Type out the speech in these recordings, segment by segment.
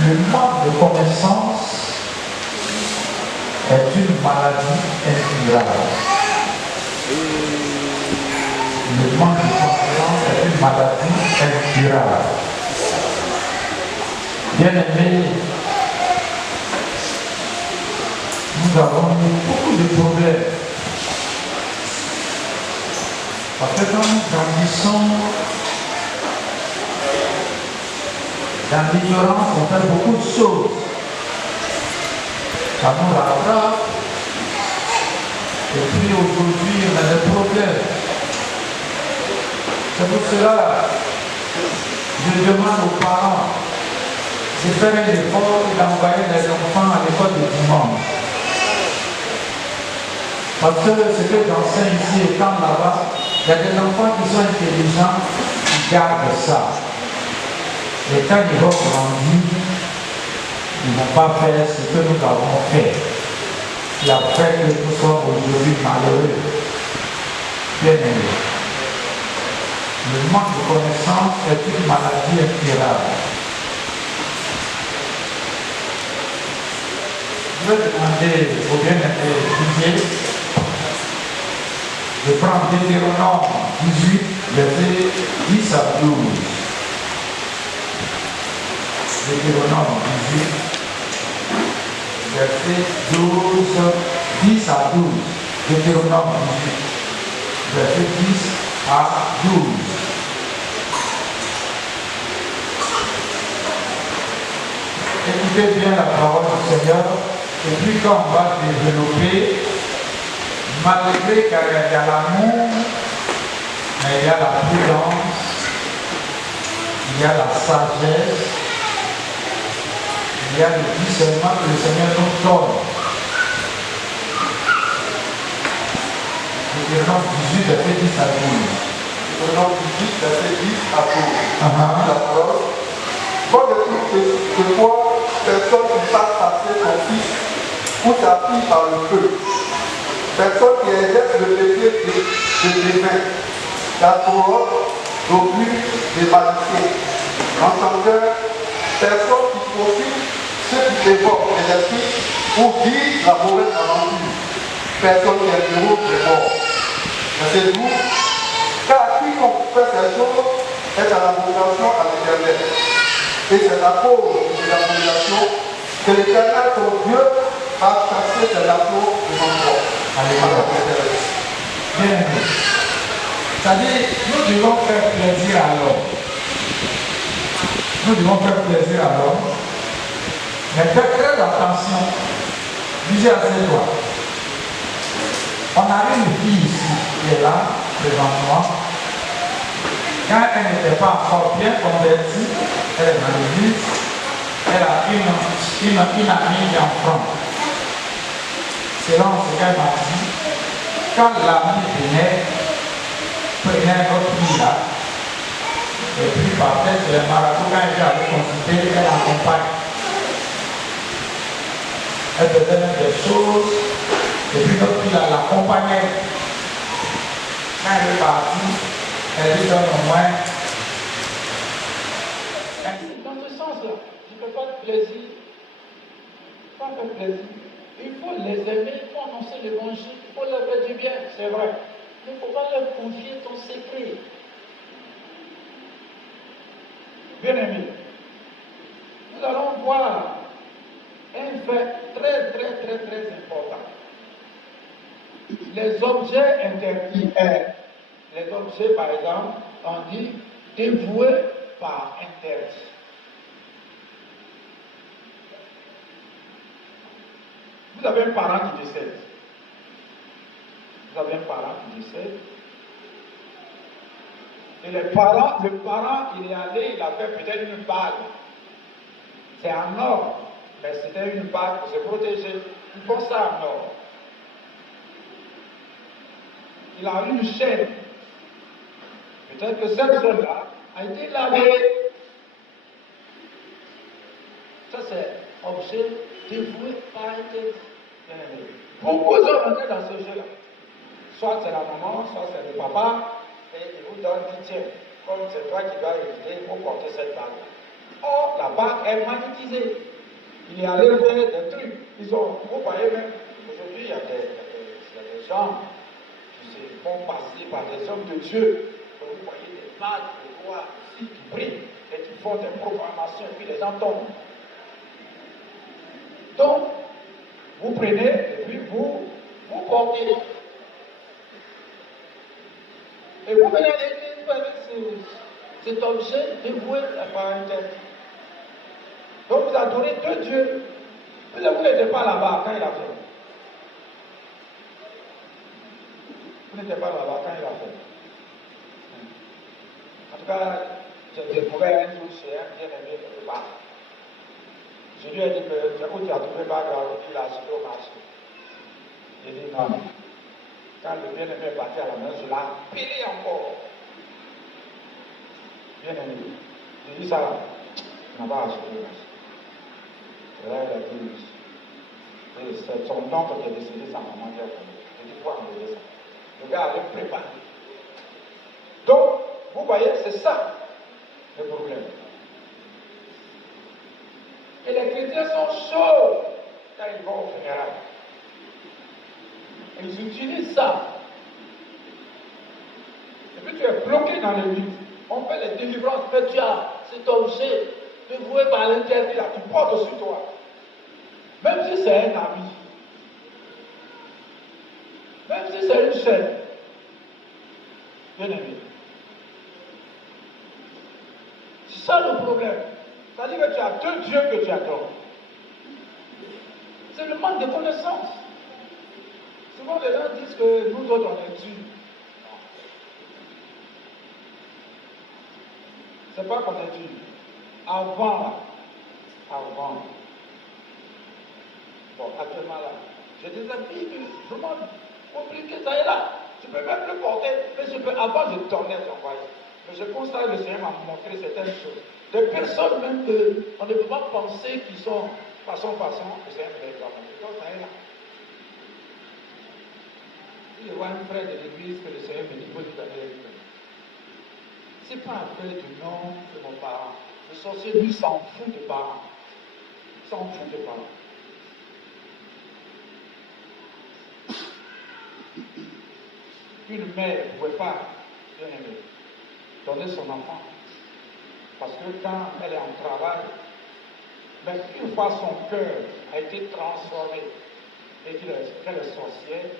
Le manque de connaissance est une maladie incurable. Le manque de connaissance est une maladie incurable. Bien-aimés, nous avons eu beaucoup de problèmes. Parce que quand nous grandissons dans l'ignorance, on fait beaucoup de choses. Ça nous rattrape. Et puis aujourd'hui, on a des problèmes. C'est pour cela que je demande aux parents de faire un effort et d'envoyer les enfants à l'école de dimanche. Parce que ce que j'enseigne ici étant là-bas, il y a des enfants qui sont intelligents, qui gardent ça. Et quand ils vont grandir, ils ne vont pas faire ce que nous avons fait. Qui a fait que nous sommes aujourd'hui malheureux. Bien aimés. Le manque de connaissance est une maladie incurable. Je vais demander au bien-aimé Didier de prendre Deutéronome 18, versets 10 à 12. Deutéronome 18, verset 12, 10 à 12. Deutéronome 18, verset 10 à 12. Écoutez bien la parole du Seigneur, et puis quand on va développer, malgré qu'il y a l'amour, mais il y a la prudence, il y a la sagesse, il y a le discernement que le Seigneur nous donne. Deutéronome 18, verset 10 à 12. Deutéronome 18, verset 10 à 12. La parole. Quand de toute fois, personne ne fasse passer son fils ou sa fille par le feu. Personne qui exerce le métier de défunt, d'astronaute, d'auguste, de magicien, d'enchanteur, personne qui profite ceux qui évoquent les esprits ou disent la mauvaise aventure, personne qui est bureau de mort. Verset 12. Car quiconque fait ces choses est à l'abomination à l'Éternel. Et c'est à cause de l'abomination que l'Éternel, ton Dieu, a chassé ses nations devant toi. Alléluia. Bien aimé. C'est-à-dire, nous devons faire plaisir à l'homme. Nous devons faire plaisir à l'homme. Mais faites très attention. Lisez assez toi. On a une fille ici qui est là, devant moi. Quand elle n'était pas encore bien convertie, elle est dans l'église, elle a une amie en France. Selon ce qu'elle m'a dit, quand l'ami venait, prenait notre fille là, et puis partait sur les marathons, quand elle avait consulté, elle accompagne. Elle faisait même des choses, et puis notre fille l'accompagnait. Quand elle est partie, elle dit donne au moins. Dans ce sens-là, je ne fais pas de plaisir. Pas de plaisir. Il faut les aimer, il faut annoncer l'évangile, il faut leur faire du bien, c'est vrai. Mais il ne faut pas leur confier ton secret. Bien aimé, nous allons voir un fait très important. Les objets interdits. Les objets, par exemple, on dit dévoués par interdit. Vous avez un parent qui décède. Vous avez un parent qui décède. Et le parent, il est allé, il a fait peut-être une bague. C'est en or, mais c'était une bague pour se protéger. Ils font ça en or. Il a eu une chaîne. Peut-être que cette chaîne-là a été lavée. Ça, c'est objet dévoué par interdit. Beaucoup sont rentrés dans ce jeu-là. Soit c'est la maman, soit c'est le papa, et il vous donne, dit tiens, comme c'est toi qui dois éviter, il faut porter cette bague. Or, la barque est magnétisée. Il est allé faire des trucs. Vous voyez même, aujourd'hui, il y a des gens qui se font passer par des hommes de Dieu. Donc, vous voyez des barques de gloire ici qui brillent et qui font des proclamations et puis les gens tombent. Donc, vous prenez et puis vous portez. Et vous venez à l'église avec cet objet dévoué par un test. Donc vous adorez deux dieux. Vous n'étiez pas là-bas quand il a fait. Vous n'étiez pas là-bas quand il a fait. En tout cas, j'ai découvert un jour chez un bien-aimé quelque part. Je lui ai dit que où tu as trouvé pas grave, il a acheté au marché. J'ai dit non. Quand le bien-aimé est parti à la maison, je l'ai appelé encore. Bien-aimé. J'ai dit ça, on n'a pas acheté au marché. Et là, il a dit oui. Et c'est son oncle qui est décédé, sa maman qui a connu. J'ai dit, pourquoi enlever ça? Le gars allait préparer. Donc, vous voyez, c'est ça le problème. Et les chrétiens sont chauds quand ils vont au funérail. Ils utilisent ça. Et puis tu es bloqué dans l'église. On fait les délivrances, mais tu as cet objet dévoué par l'interdit là, tu portes sur toi. Même si c'est un ami. Même si c'est une chaîne. Bien aimé. C'est ça le problème. C'est-à-dire que tu as deux dieux que tu adores. C'est le manque de connaissance. Souvent les gens disent que nous autres on est durs. C'est pas qu'on est durs. Avant. Bon, actuellement là, j'ai des amis vraiment compliqués, ça est là. Je ne peux même plus porter, mais avant je tournais ton voyage. Mais je constate que le Seigneur m'a montré certaines choses. Des personnes même qu'on ne peut pas penser qu'ils sont façon, le Seigneur me les a montré. Donc ça est là. Il y a un frère de l'église que le Seigneur me dit, vous dites à l'église. Ce n'est pas affaire du nom de mon parent. Le sorcier, lui, s'en fout des parents. Il s'en fout des parents. Une mère ne pouvait pas, bien aimé, donner son enfant. Parce que quand elle est en travail, mais une fois son cœur a été transformé et qu'elle est sorcière,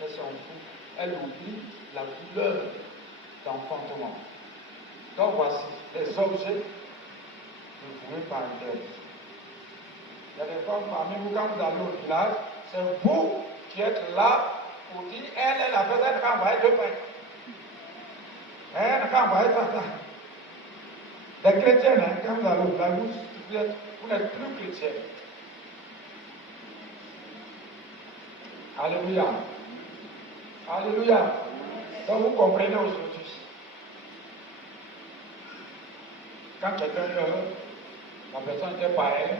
elle s'en fout. Elle oublie la douleur d'enfantement. Donc voici les objets dévoués par Dieu. Il y a des femmes parmi vous, quand vous allez au village, c'est vous qui êtes là pour dire, elle a fait, elle n'a qu'à envoyer deux prêtres. Elle n'a qu'à envoyer ça. Les chrétiens, quand vous allez au village, vous n'êtes plus chrétiens. Alléluia. Alléluia. Donc vous comprenez aujourd'hui. Quand quelqu'un meurt, la personne était pareille,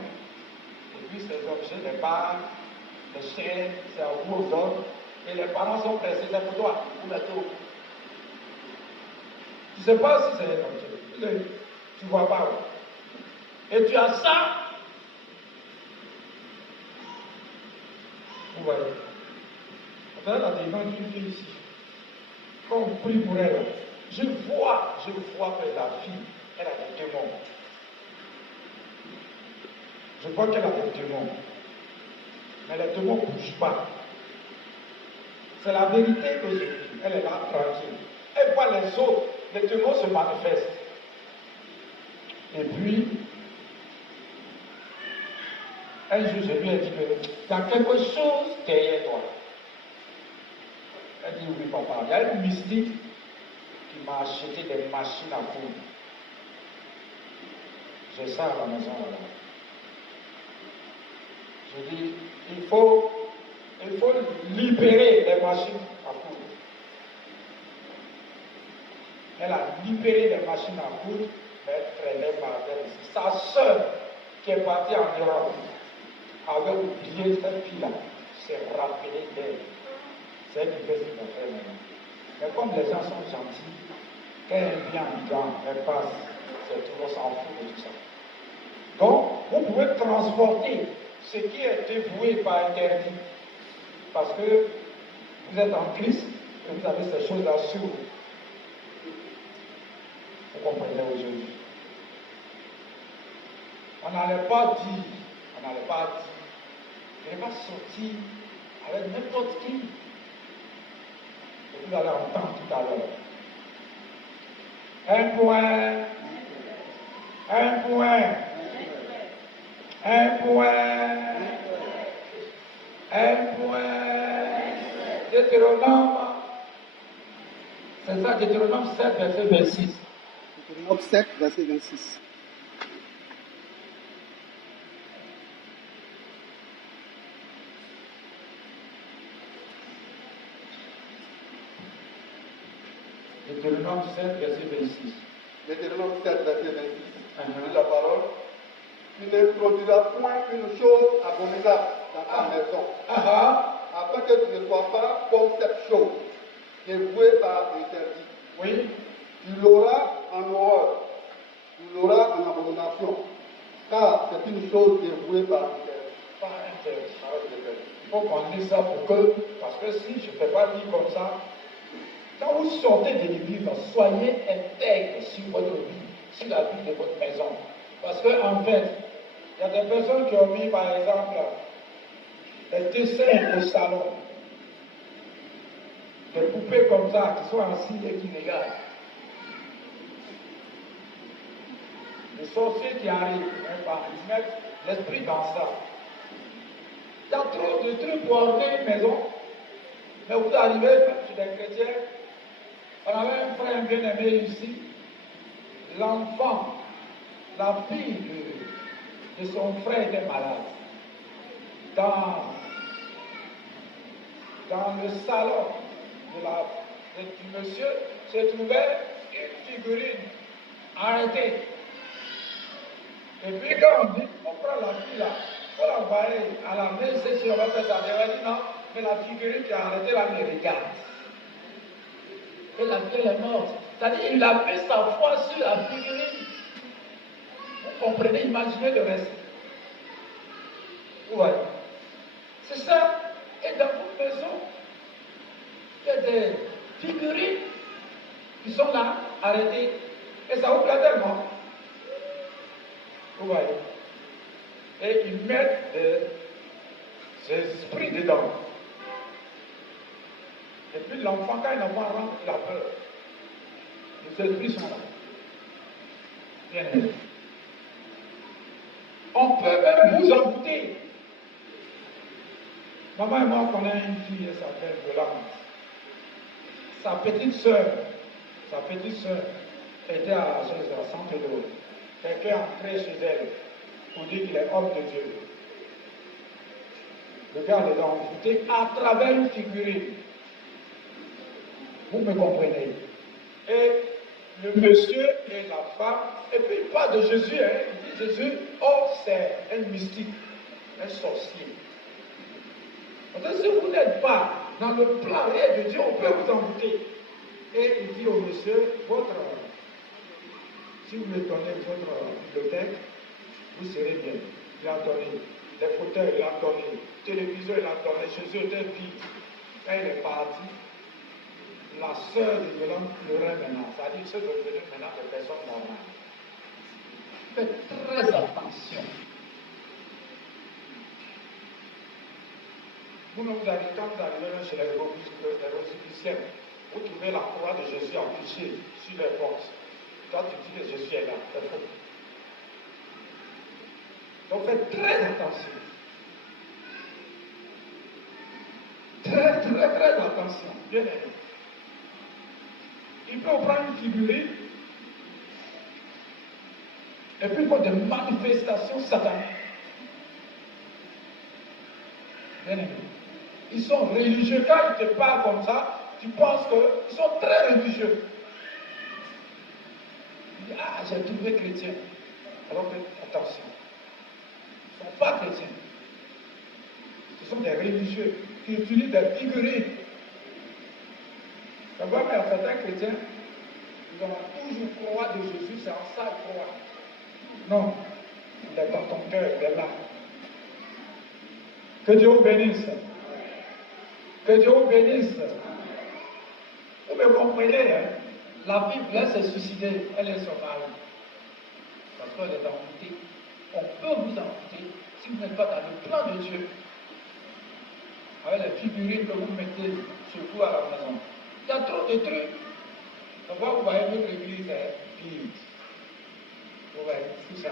et puis ses objets, les barres, les chaînes, c'est à vous aux autres, et les parents sont pressés, c'est pour toi, vous mettez au cou. Tu ne sais pas si c'est un objet, tu ne vois pas. Et tu as ça, vous voyez. Vous avez la défense d'une fille ici. Quand on prie pour elle, je vois que la fille, elle a des démons. Je vois qu'elle a des démons. Mais les démons ne bougent pas. C'est la vérité que je dis. Elle est là tranquille. Elle voit les autres, les démons se manifestent. Et puis, un jour, je lui ai dit que il y a quelque chose derrière toi. Elle dit oui, papa. Il y a une mystique qui m'a acheté des machines à coudre. J'ai ça à la maison là. Je dis, il faut libérer les machines à coudre. Elle a libéré les machines à coudre, mais elle traînait par terre ici. Sa soeur, qui est partie en Europe, avait oublié cette fille-là, s'est rappelée d'elle. C'est elle qui fait ce qu'elle fait maintenant. Mais comme les gens sont gentils, quand elle vient en disant, elle passe, c'est toujours s'en fout de tout ça. Donc, vous pouvez transporter ce qui est dévoué par interdit. Parce que vous êtes en Christ et vous avez ces choses-là sur vous. Vous comprenez aujourd'hui. On n'allait pas dire, je n'ai pas sorti avec n'importe qui. Et vous allez entendre tout à l'heure. Un point. Deutéronome. C'est ça, Deutéronome 7, verset 26. Deutéronome 7, verset 26. Deutéronome 7, verset 26. Deutéronome 7, verset 26. Dit la parole. Tu ne produiras point une chose abominable dans ta maison, afin que tu ne sois pas comme cette chose, dévouée par interdit. Oui. Tu l'auras en horreur, tu l'auras en abomination, car c'est une chose dévouée par interdit. Par interdit. Il faut qu'on dise ça pour que, parce que si je ne fais pas dire comme ça, quand vous sortez de l'église, soyez intègre sur votre vie, sur la vie de votre maison. Parce qu'en fait, il y a des personnes qui ont mis, par exemple, des dessins au salon. Des poupées comme ça, qui sont assises et qui regardent. Les sorciers qui arrivent, ils mettent l'esprit dans ça. Il y a trop de trucs pour orner une maison. Mais vous arrivez même chez des chrétiens. On avait un frère bien-aimé ici. L'enfant, la fille de son frère était malade. Dans le salon du monsieur se trouvait une figurine arrêtée. Et puis quand on dit, on prend la fille là, on l'envoyer à la maison, si on va faire ça, elle dit non, mais la figurine qui est arrêtée là me regarde. Et la fille est morte. C'est-à-dire il a mis sa foi sur la figurine. Vous comprenez, imaginez le reste. Ouais. C'est ça. Et dans votre maison, il y a des figurines qui sont là, arrêtées. Et ça vous plaît tellement. Vous voyez. Et ils mettent ces esprits dedans. Et puis l'enfant, quand l'enfant rentre, il a peur. Les esprits sont là. Bien aimé. On peut même vous embouter. Maman et moi, on connaît une fille, elle s'appelle Yolande. Sa petite sœur était à Centre-Eau. Quelqu'un est entré chez elle pour dire qu'il est homme de Dieu. Le gars les a emboutés à travers une figurine. Vous me comprenez? Et le monsieur et la femme, et puis il parle de Jésus, hein, il dit Jésus, oh c'est un mystique, un sorcier. Parce que si vous n'êtes pas dans le plan réel de Dieu, on peut vous embouter. Et il dit au monsieur, si vous me donnez votre bibliothèque, vous serez bien. Il a donné les fauteuils, il a donné, le téléviseur, il a donné. Jésus était vide. Quand il est parti, la sœur de Yolande pleurait maintenant. C'est-à-dire que c'est devenu maintenant des personnes normales. Faites très attention. Vous arrivez, quand vous arrivez chez les rosicruciennes, vous trouvez la croix de Jésus affichée sur les portes. Toi, tu dis que Jésus est là. C'est faux. Donc faites très attention. Très attention. Bien aimé. Il peut prendre une figurine et puis il faut des manifestations sataniques. Bien aimé. Ils sont religieux. Quand ils te parlent comme ça, tu penses qu'ils sont très religieux. Ils disent, ah, j'ai trouvé chrétien. Alors que, attention, ils ne sont pas chrétiens. Ce sont des religieux qui utilisent des figurines. Ça va, mais à certains chrétiens, ils ont toujours croix de Jésus, c'est en ça croix. Non, il n'est pas cœur, il est là. Que Dieu vous bénisse. Que Dieu vous bénisse. Vous me comprenez, hein? La Bible, elle s'est suicidée, elle est son mari. Parce qu'elle est amputée. On peut vous amputer si vous n'êtes pas dans le plan de Dieu. Avec les figurines que vous mettez sur vous à la maison. Il y a trop de trucs. Donc, vous voyez notre église est vide. Vous voyez, tout ça.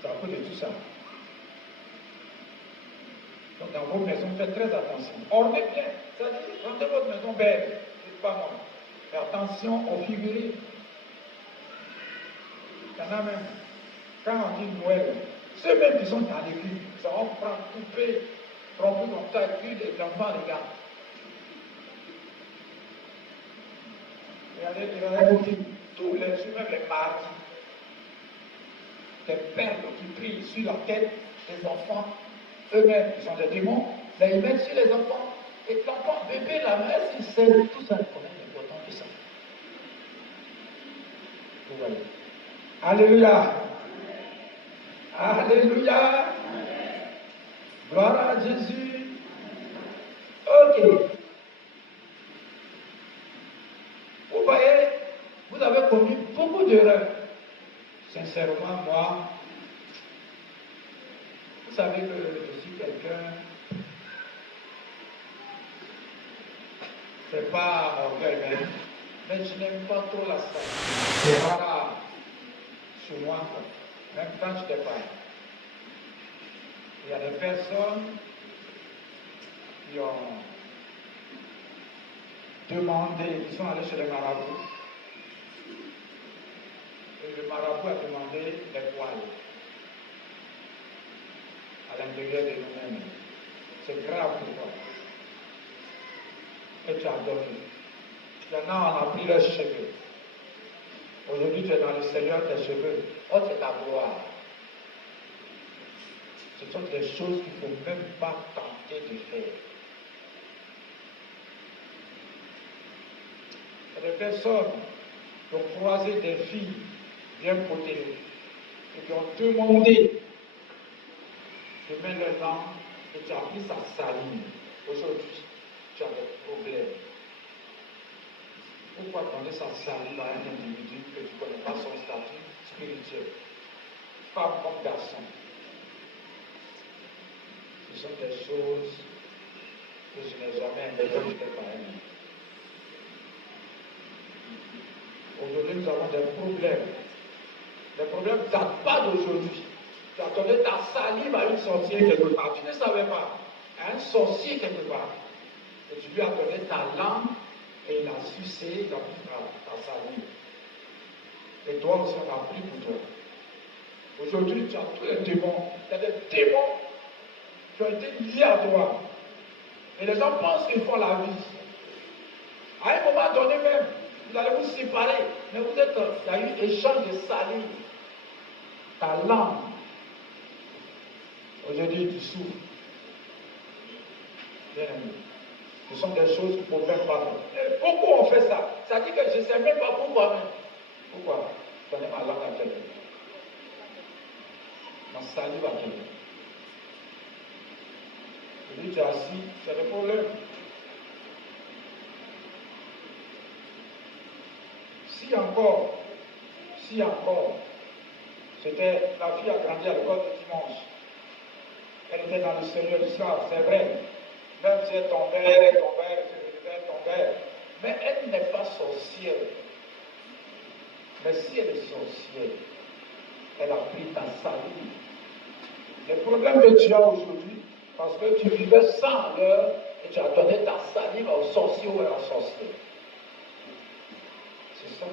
C'est à cause de tout ça. Donc, dans vos maisons, faites très attention. Ornez bien. C'est-à-dire, rendez votre maison belle. C'est pas moi. Mais attention aux figurines. Il y en a même. Quand on dit Noël, ceux même qui sont dans l'église, ça va prendre, couper, tromper comme ça, et puis les enfants regardent. Regardez, tous les jours, même les mardis, des perles qui prient sur la tête des enfants, eux-mêmes, ils sont des démons, mais ils mettent sur les enfants, et l'enfant, bébé, la mère, s'il sait tout ça, il connaît l'importance de ça. Vous voyez. Alléluia. Alléluia. Gloire à Jésus. Ok. Vous voyez, vous avez commis beaucoup d'erreurs. Sincèrement, moi, vous savez que je suis quelqu'un, c'est pas orgueil même, mais je n'aime pas trop la salle. C'est rare sur moi, quoi. Même quand je n'étais pas. Il y a des personnes qui ont demandé, ils sont allés chez les marabouts. Et le marabout a demandé les poils à l'intérieur de nous-mêmes. C'est grave pour toi. Et tu as donné. Il y en a, on a pris leurs cheveux. Aujourd'hui, tu es dans le Seigneur, tes cheveux. Oh, c'est ta gloire. Ce sont des choses qu'il ne faut même pas tenter de faire. Il y a des personnes qui ont croisé des filles bien protégées et qui ont demandé de mettre leur langue et tu as pris sa salive. Aujourd'hui, tu as des problèmes. Pourquoi donner sa salive à un individu que tu ne connais pas son statut spirituel? Femme comme garçon. Ce sont des choses que je n'ai jamais interprétées par elle. Aujourd'hui, nous avons des problèmes. Les problèmes ne datent pas d'aujourd'hui. Tu as donné ta salive à une sorcière quelque part. Tu ne savais pas. À un sorcier quelque part. Et tu lui as donné ta langue et il a sucé, il a pris ta salive. Et toi aussi, on a pris pour toi. Aujourd'hui, tu as tous les démons. Il y a des démons qui ont été liés à toi. Et les gens pensent qu'ils font la vie. À un moment donné même, vous allez vous séparer. Mais vous êtes, il y a eu échange de salive. Ta langue. Aujourd'hui, tu souffres. Bien aimé. Ce sont des choses qu'il ne faut même pas faire. Et pourquoi on fait ça? Ça dit que je ne sais même pas pourquoi même. Pourquoi? Je connais ma langue à quelqu'un. Ma salive à quelqu'un. Aujourd'hui, tu es assis, tu as des problèmes. Si encore, c'était la fille a grandi à l'école du dimanche. Elle était dans le Seigneur du soir, c'est vrai. Même si elle tombait, mais elle n'est pas sorcière. Mais si elle est sorcière, elle a pris ta salive. Le problème que tu as aujourd'hui, parce que tu vivais sans l'heure et tu as donné ta salive au sorcier ou à la sorcière. C'est ça.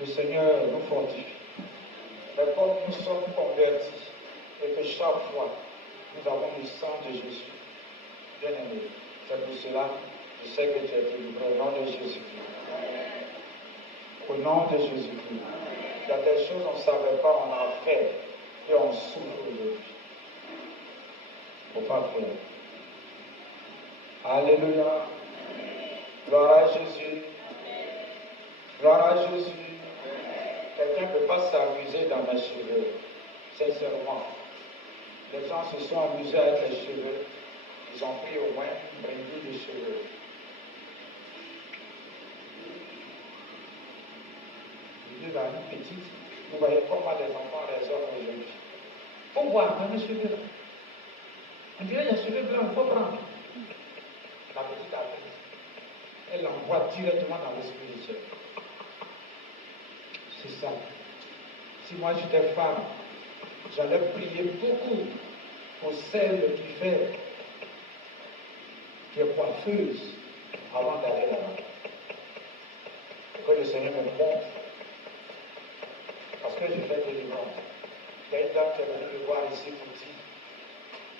Le Seigneur nous fortifie. Mais comme nous sommes convertis et que chaque fois nous avons le sang de Jésus, bien aimé, c'est pour cela je sais que tu es délivré au nom de Jésus-Christ. Au nom de Jésus-Christ. Il y a des choses qu'on ne savait pas, on a fait et on souffre aujourd'hui. Il ne faut pas faire. Alléluia. Gloire à Jésus. Gloire à Jésus. Quelqu'un ne peut pas s'amuser dans mes cheveux. Sincèrement. Les gens se sont amusés avec les cheveux. Ils ont pris au moins une brindille de cheveux. Je dis là, une petite. Vous voyez comment les enfants raisonnent aujourd'hui. Il faut voir dans mes cheveux là. On dirait qu'il y a cheveux blancs, il faut prendre. La petite a pris. Elle l'envoie directement dans le spirituel. C'est ça. Si moi j'étais femme, j'allais prier beaucoup pour celle qui est coiffeuse avant d'aller là-bas. Et que le Seigneur me montre. Parce que j'ai fait délivrance. Il y a une dame qui est venue me voir ici pour dire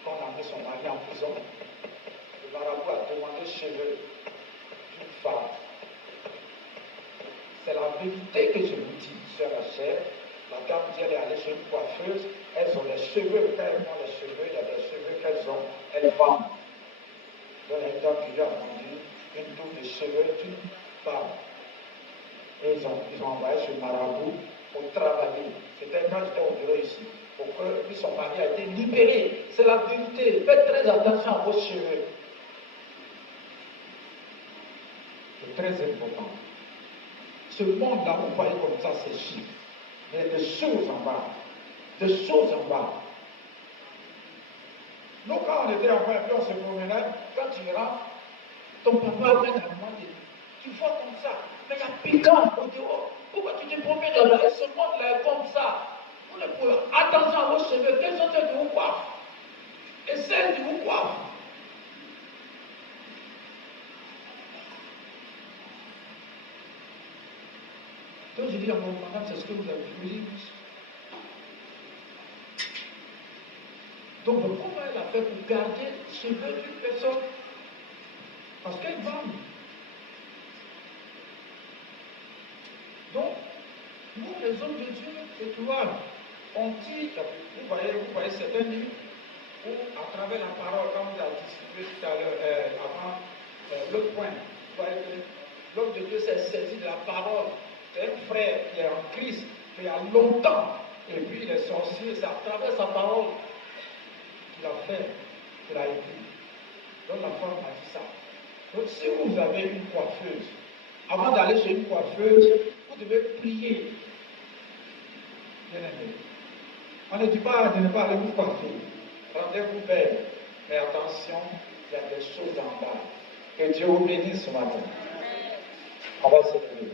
qu'on a mis son mari en prison. Le marabout a demandé cheveux d'une femme. C'est la vérité que je vous dis, sœur Rachel. La dame dit elle est allée chez une coiffeuse, elles ont les cheveux, quand elles ont les cheveux, il y a des cheveux qu'elles ont, elles vendent. Donc il y a une dame qui lui a vendu une tour de cheveux d'une femme. Et ils ont envoyé ce marabout pour travailler. C'était quand j'étais au bureau ici, pour que son mari a été libéré. C'est la vérité. Faites très attention à vos cheveux. C'est très important. Ce monde-là, vous voyez comme ça, c'est chiffre. Mais des choses en bas. Des choses en bas. Nous, quand on était enfants, et puis on se promenait, quand tu rentres, ton papa vient à moi et dit, tu vois comme ça, mais il y a piquant au dehors. Pourquoi tu te promènes là-bas? Et ce monde-là est comme ça. Vous ne pouvez... Attention à vos cheveux, quelles sont celles qui vous coiffent? Et celles qui vous coiffent. Donc je dis à mon madame, c'est ce que vous avez dit. Donc comment elle a fait pour garder les cheveux d'une personne? Parce qu'elle vendent. Donc, nous les hommes de Dieu, c'est toi. On dit, vous voyez certains livres où à travers la parole, comme vous avez distribué tout à l'heure, avant l'autre point, vous voyez que l'homme de Dieu s'est saisi de la parole. C'est un frère qui est en Christ, il y a longtemps, et puis les sorciers, c'est à travers sa parole qu'il a fait, qu'il a écrit. Donc la femme m'a dit ça. Donc si vous avez une coiffeuse, avant d'aller chez une coiffeuse, vous devez prier. Bien aimé. On ne dit pas de ne pas aller vous coiffer. Rendez-vous belle. Mais attention, il y a des choses en bas. Que Dieu vous bénisse ce matin. On va se lever.